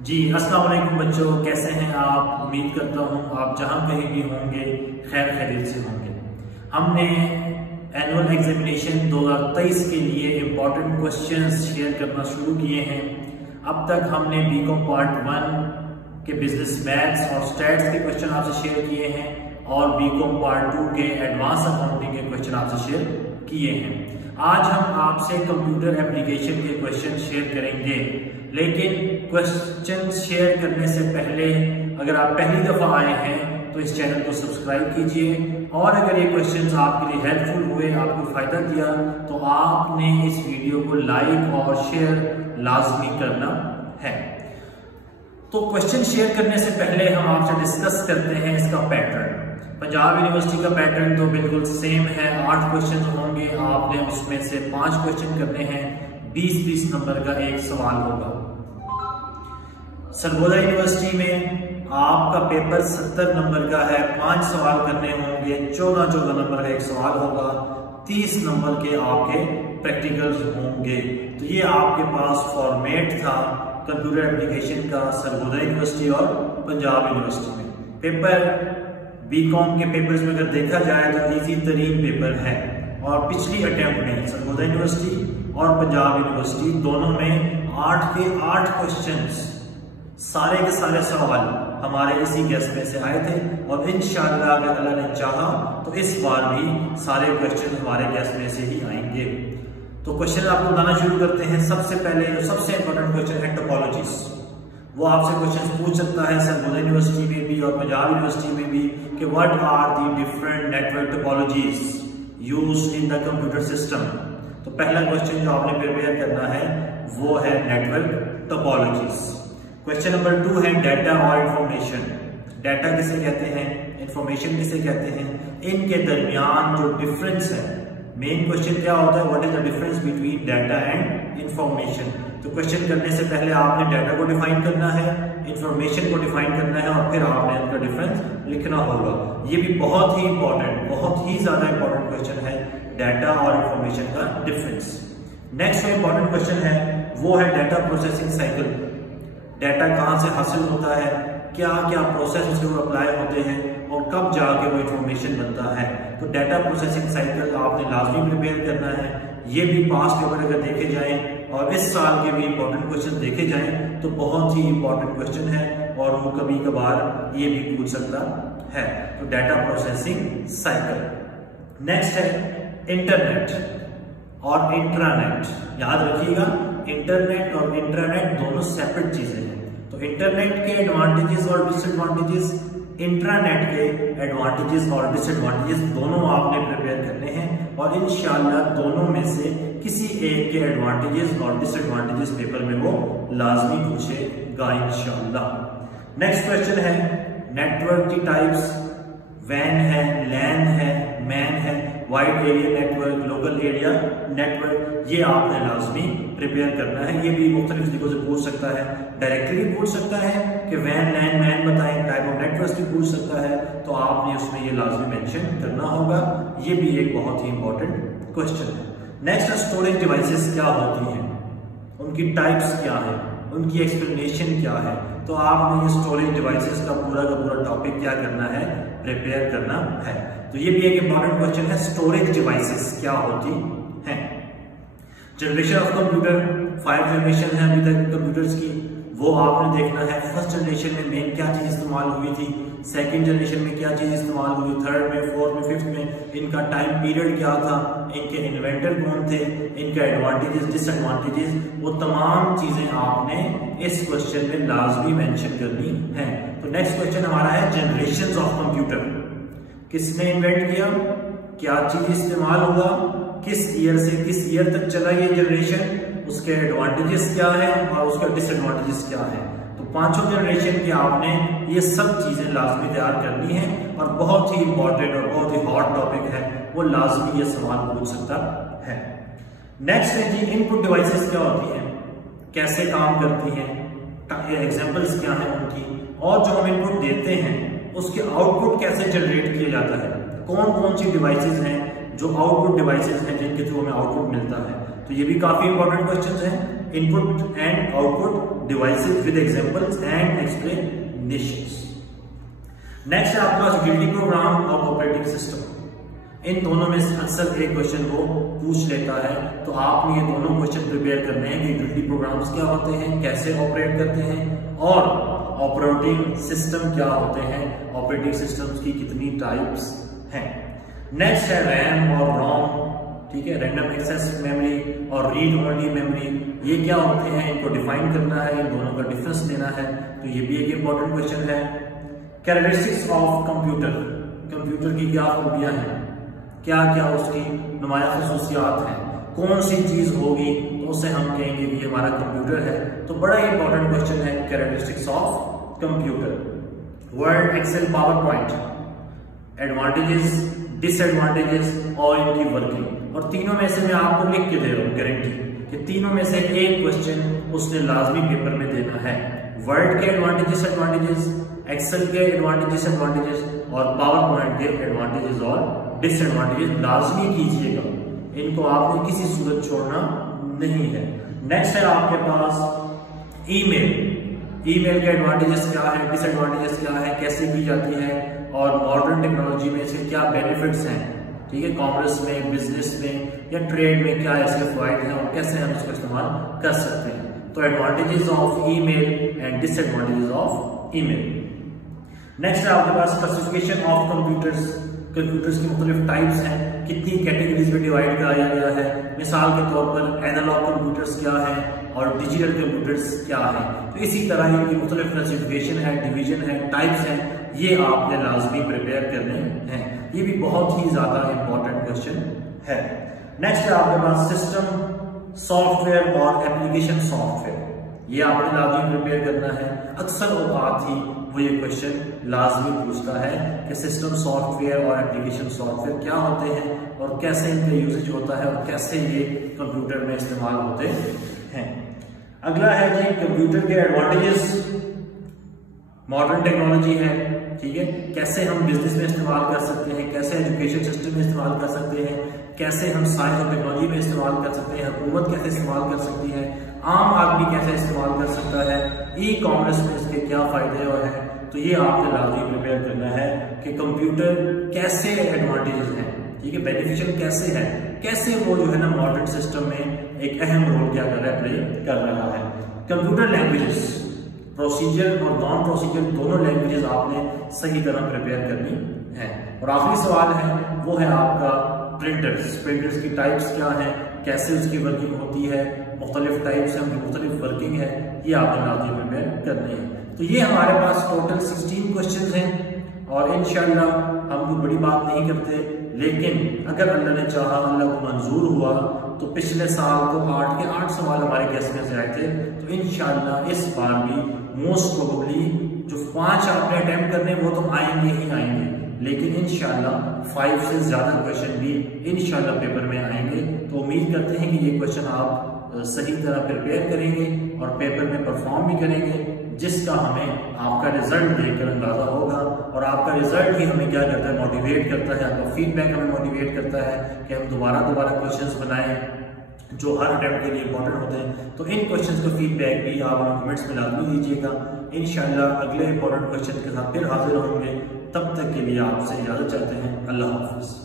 जी अस्सलाम वालेकुम बच्चों, कैसे हैं आप। उम्मीद करता हूँ आप जहाँ कहीं भी होंगे खैर खैरियत से होंगे। हमने एनुअल एग्जामिनेशन 2023 के लिए इम्पोर्टेंट क्वेश्चंस शेयर करना शुरू किए हैं। अब तक हमने बीकॉम पार्ट 1 के बिजनेस मैथ्स और स्टैट्स के क्वेश्चन आपसे शेयर किए हैं और बीकॉम पार्ट 2 के एडवांस अकाउंटिंग के क्वेश्चन आपसे शेयर किए हैं। आज हम आपसे कंप्यूटर एप्लीकेशन के क्वेश्चन शेयर करेंगे, लेकिन क्वेश्चन शेयर करने से पहले अगर आप पहली दफा आए हैं तो इस चैनल को सब्सक्राइब कीजिए, और अगर ये क्वेश्चंस आपके लिए हेल्पफुल हुए, आपको फायदा दिया, तो आपने इस वीडियो को लाइक और शेयर लाजमी करना है। तो क्वेश्चन शेयर करने से पहले हम आपसे डिस्कस करते हैं इसका पैटर्न। पंजाब यूनिवर्सिटी का पैटर्न तो बिल्कुल सेम है, 8 क्वेश्चन होंगे। आपने उसमें से 5 क्वेश्चन करने हैं, 20-20 नंबर का एक सवाल होगा। सरगोदा यूनिवर्सिटी में आपका पेपर 70 नंबर का है, 5 सवाल करने होंगे, 14 नंबर का एक सवाल होगा, 30 नंबर के आपके प्रैक्टिकल्स होंगे। तो ये आपके पास फॉर्मेट था कंप्यूटर एप्लीकेशन का सरगोदा यूनिवर्सिटी और पंजाब यूनिवर्सिटी में। पेपर बीकॉम के पेपर्स में अगर देखा जाए तो इजी तरीन पेपर है, और पिछली अटेम्प्ट में सरगोदा यूनिवर्सिटी और पंजाब यूनिवर्सिटी दोनों में 8 के 8 क्वेश्चंस, सारे के सारे सवाल हमारे इसी गैस में से आए थे, और इंशाअल्लाह अगर अल्लाह ने चाहा तो इस बार भी सारे क्वेश्चन हमारे गैस में से ही आएंगे। तो क्वेश्चन आपको बताना शुरू करते हैं। सबसे पहले जो सबसे इंपॉर्टेंट क्वेश्चन है टोपोलॉजीज, वो आपसे क्वेश्चन पूछ सकता है सरगोदा यूनिवर्सिटी में भी और पंजाब यूनिवर्सिटी में भी कि what are the different network topologies used in the computer system. तो पहला क्वेश्चन जो आपने प्रिपेयर करना है वो है नेटवर्क टोपोलॉजीज। क्वेश्चन नंबर 2 है डाटा और इंफॉर्मेशन। डाटा किसे कहते हैं, इंफॉर्मेशन किसे कहते हैं, इनके दरमियान जो डिफरेंस है। मेन क्वेश्चन क्या होता है, what is the difference between data and information. तो क्वेश्चन करने से पहले आपने डाटा को डिफाइन करना है, इंफॉर्मेशन को डिफाइन करना है, और फिर आपने इनका डिफरेंस लिखना होगा। ये भी बहुत ही इंपॉर्टेंट, बहुत ही ज्यादा इंपॉर्टेंट क्वेश्चन है, डाटा और इंफॉर्मेशन का डिफरेंस। नेक्स्ट जो इंपॉर्टेंट क्वेश्चन है वो है डाटा प्रोसेसिंग साइकिल। डाटा कहाँ से हासिल होता है, क्या क्या प्रोसेस उसके ऊपर अप्लाई होते हैं, और कब जाके वो इंफॉर्मेशन बनता है। तो डाटा प्रोसेसिंग साइकिल आपने लाजमी प्रिपेयर करना है। ये भी पास्ट पेपर अगर देखे जाएं और इस साल के भी इंपॉर्टेंट क्वेश्चन देखे जाएं तो बहुत ही इंपॉर्टेंट क्वेश्चन है, और वो कभी कभार ये भी पूछ सकता है। तो डाटा प्रोसेसिंग साइकिल। नेक्स्ट है इंटरनेट और इंट्रानेट। याद रखिएगा, इंटरनेट और इंट्रानेट दोनों सेपरेट चीजें हैं। तो इंटरनेट के एडवांटेजेस और डिसएडवांटेजेस, इंट्रानेट के एडवांटेजेस और डिसएडवांटेजेस दोनों आपने प्रिपेयर करने हैं, और इंशाअल्लाह दोनों में से किसी एक के एडवांटेजेस और डिसएडवांटेजेस पेपर में वो लाजमी पूछेगा इंशाअल्लाह। नेक्स्ट क्वेश्चन है नेटवर्क की टाइप्स। वैन है, लैन है, मैन है, wide area network, local area network, ये आपने लाजमी प्रिपेयर करना है। ये भी मुख्तलिफ तरीकों से पूछ सकता है, डायरेक्टली भी पूछ सकता है कि वैन लैन मैन बताएं, टाइप ऑफ नेटवर्क भी पूछ सकता है, तो आपने उसमें ये लाजमी मेंशन करना होगा। ये भी एक बहुत ही इंपॉर्टेंट क्वेश्चन है। नेक्स्ट स्टोरेज डिवाइसेस क्या होती हैं, उनकी टाइप्स क्या है, उनकी एक्सप्लेनेशन क्या है। तो आपने ये स्टोरेज डिवाइसेस का पूरा टॉपिक क्या करना है, प्रिपेयर करना है। तो ये भी एक इंपॉर्टेंट क्वेश्चन है, स्टोरेज डिवाइसेस क्या होती हैं। जनरेशन ऑफ कंप्यूटर, 5 जनरेशन है अभी तक कंप्यूटर्स की, वो आपने देखना है। फर्स्ट जनरेशन में मेन क्या चीज इस्तेमाल हुई थी, सेकंड जनरेशन में क्या चीज इस्तेमाल हुई, थर्ड में, फोर्थ में, फिफ्थ में, इनका टाइम पीरियड क्या था, इनके इन्वेंटर कौन थे, इनका एडवांटेजेस डिसएडवांटेजेस, वो तमाम चीजें आपने इस क्वेश्चन में लाजमी मेंशन करनी है। तो नेक्स्ट क्वेश्चन हमारा है जनरेशंस ऑफ कंप्यूटर। किसने इन्वेंट किया, क्या चीज इस्तेमाल हुआ, किस ईयर से किस ईयर तक चला ये जनरेशन, उसके एडवांटेजेस क्या है और उसका डिसएडवांटेजेस क्या है। तो 5 जनरेशन के आपने ये सब चीजें लाजमी तैयार करनी है, और बहुत ही इंपॉर्टेंट और बहुत ही हॉट टॉपिक है, वो लाजमी ये सवाल पूछ सकता है। नेक्स्ट है जी इनपुट डिवाइसेस क्या होती हैं, कैसे काम करती हैं, एग्जांपल्स क्या हैं उनकी, और जो हम इनपुट देते हैं उसके आउटपुट कैसे जनरेट किया जाता है, कौन कौन सी डिवाइसेस हैं जो आउटपुट डिवाइसेस हैं जिनके थ्रू हमें आउटपुट मिलता है। तो ये भी काफी इंपॉर्टेंट क्वेश्चंस हैं, input and output devices with examples and explanations. Next है आपके पास यूटिलिटी प्रोग्राम और ऑपरेटिंग सिस्टम। इन दोनों में से अक्सर एक क्वेश्चन वो पूछ लेता है, तो आपने ये दोनों क्वेश्चन प्रिपेयर करने हैं कि यूटिलिटी प्रोग्राम्स क्या होते हैं, कैसे ऑपरेट करते हैं, और ऑपरेटिंग सिस्टम क्या होते हैं, ऑपरेटिंग सिस्टम्स की कितनी टाइप्स हैं। नेक्स्ट है रैम और रोम, ठीक है, रैंडम एक्सेस मेमोरी और रीड ओनली मेमोरी, ये क्या होते हैं, इनको डिफाइन करना है, इन दोनों का डिफरेंस देना है, तो ये भी एक इंपॉर्टेंट क्वेश्चन है। कैरेक्टरिस्टिक्स ऑफ कंप्यूटर, कंप्यूटर की क्या खूबियां हैं, क्या क्या उसकी नुमाया खसूसियात हैं, कौन सी चीज होगी तो उसे हम कहेंगे कि हमारा कंप्यूटर है, तो बड़ा इंपॉर्टेंट क्वेश्चन है characteristics of computer. Word, excel, power point, advantages, disadvantages और इनकी वर्किंग, और तीनों में से मैं आपको लिख के दे रहा हूँ गारंटी कि तीनों में से एक क्वेश्चन उसने लाजमी पेपर में देना है। वर्ड के एडवांटेजेस एडवांटेजेस, एक्सेल के एडवांटेजेस एडवांटेजेस और पावर पॉइंट के एडवांटेजेस और डिसएडवांटेजेस लाजमी कीजिएगा, इनको आपने किसी सूरत छोड़ना नहीं है। नेक्स्ट है आपके पास ईमेल, ईमेल के एडवांटेजेस क्या है, डिसएडवांटेजेस क्या है, कैसे की जाती है, और मॉडर्न टेक्नोलॉजी में इसके क्या बेनिफिट्स हैं, ठीक है, कॉमर्स में, बिजनेस में या ट्रेड में क्या ऐसे फायदे हैं और कैसे हम इसको इस्तेमाल कर सकते हैं। तो advantages of email and disadvantages of email. Next है आपके पास क्लासिफिकेशन ऑफ कंप्यूटर्स, कंप्यूटर्स की मुख्तलिफ टाइप्स हैं, कितनी कैटेगरीज में डिवाइड किया गया है, मिसाल के तौर पर एनालॉग कंप्यूटर्स क्या है और डिजिटल कंप्यूटर्स क्या है, तो इसी तरह इनकी मुख्तलिफ क्लासिफिकेशन है, डिवीजन है, टाइप्स हैं, ये आपने लाजमी प्रिपेयर करने हैं, ये भी बहुत ही ज्यादा इंपॉर्टेंट क्वेश्चन है। नेक्स्ट है आपके पास सिस्टम सॉफ्टवेयर और एप्लीकेशन सॉफ्टवेयर, ये आपने लाजमी प्रिपेयर करना है। अक्सर औकात ही वो ये क्वेश्चन लाजमी पूछता है कि सिस्टम सॉफ्टवेयर और एप्लीकेशन सॉफ्टवेयर क्या होते हैं और कैसे इनका यूजेज होता है और कैसे ये कंप्यूटर में इस्तेमाल होते हैं। अगला है जी कंप्यूटर के एडवांटेजेस, मॉडर्न टेक्नोलॉजी है, ठीक है, कैसे हम बिजनेस में इस्तेमाल कर सकते हैं, कैसे एजुकेशन सिस्टम में इस्तेमाल कर सकते हैं, कैसे हम साइंस और टेक्नोलॉजी में इस्तेमाल कर सकते हैं, हुकूमत कैसे इस्तेमाल कर सकती है, आम आदमी कैसे इस्तेमाल कर सकता है, ई कॉमर्स में इसके क्या फायदे और हैं, तो ये आपने लाजमी प्रिपेयर करना है कि कंप्यूटर कैसे एडवांटेजेस हैं, ठीक है, बेनिफिशियल कैसे है, कैसे वो जो है ना मॉडर्न सिस्टम में एक अहम रोल क्या कर रहा है, प्ले कर रहा है। कंप्यूटर लैंग्वेजेस, प्रोसीजर और नॉन प्रोसीजर दोनों लैंग्वेजेस आपने सही तरह प्रिपेयर करनी है। और आखिरी सवाल है वो है आपका प्रिंटर्स, प्रिंटर्स की टाइप्स क्या है, कैसे उसकी वर्किंग होती है, मुख्तलिफ टाइप्स है, उनकी मुख्तलिफ वर्किंग है, ये आपने लाजमी प्रिपेयर करनी है। तो ये हमारे पास टोटल 16 क्वेश्चन हैं और इंशाल्लाह हम कोई बड़ी बात नहीं करते, लेकिन अगर अल्लाह ने चाहा, अल्लाह को मंजूर हुआ तो पिछले साल तो 8 के 8 सवाल हमारे गेस्ट में से आए थे, तो इंशाल्लाह इस बार भी मोस्ट प्रोबेबली जो 5 आपने अटेम्प्ट करने वो तो आएंगे ही आएंगे, लेकिन इंशाल्लाह 5 से ज्यादा क्वेश्चन भी इंशाल्लाह पेपर में आएंगे। तो उम्मीद करते हैं कि ये क्वेश्चन आप सही तरह प्रिपेयर करेंगे और पेपर में परफॉर्म भी करेंगे, जिसका हमें आपका रिजल्ट देखकर अंदाजा होगा। और आपका रिजल्ट ही हमें क्या करता है, मोटिवेट करता है, आपका फीडबैक हमें मोटिवेट करता है कि हम दोबारा क्वेश्चंस बनाएं जो हर अटेम्प्ट के लिए इंपॉर्टेंट होते हैं। तो इन क्वेश्चंस का फीडबैक भी आप हमें कमेंट्स में लाजमी दीजिएगा। इंशाल्लाह अगले इंपॉर्टेंट क्वेश्चन के साथ फिर हाजिर होंगे, तब तक के लिए आपसे इजाजत चाहते हैं। अल्लाह हाफिज।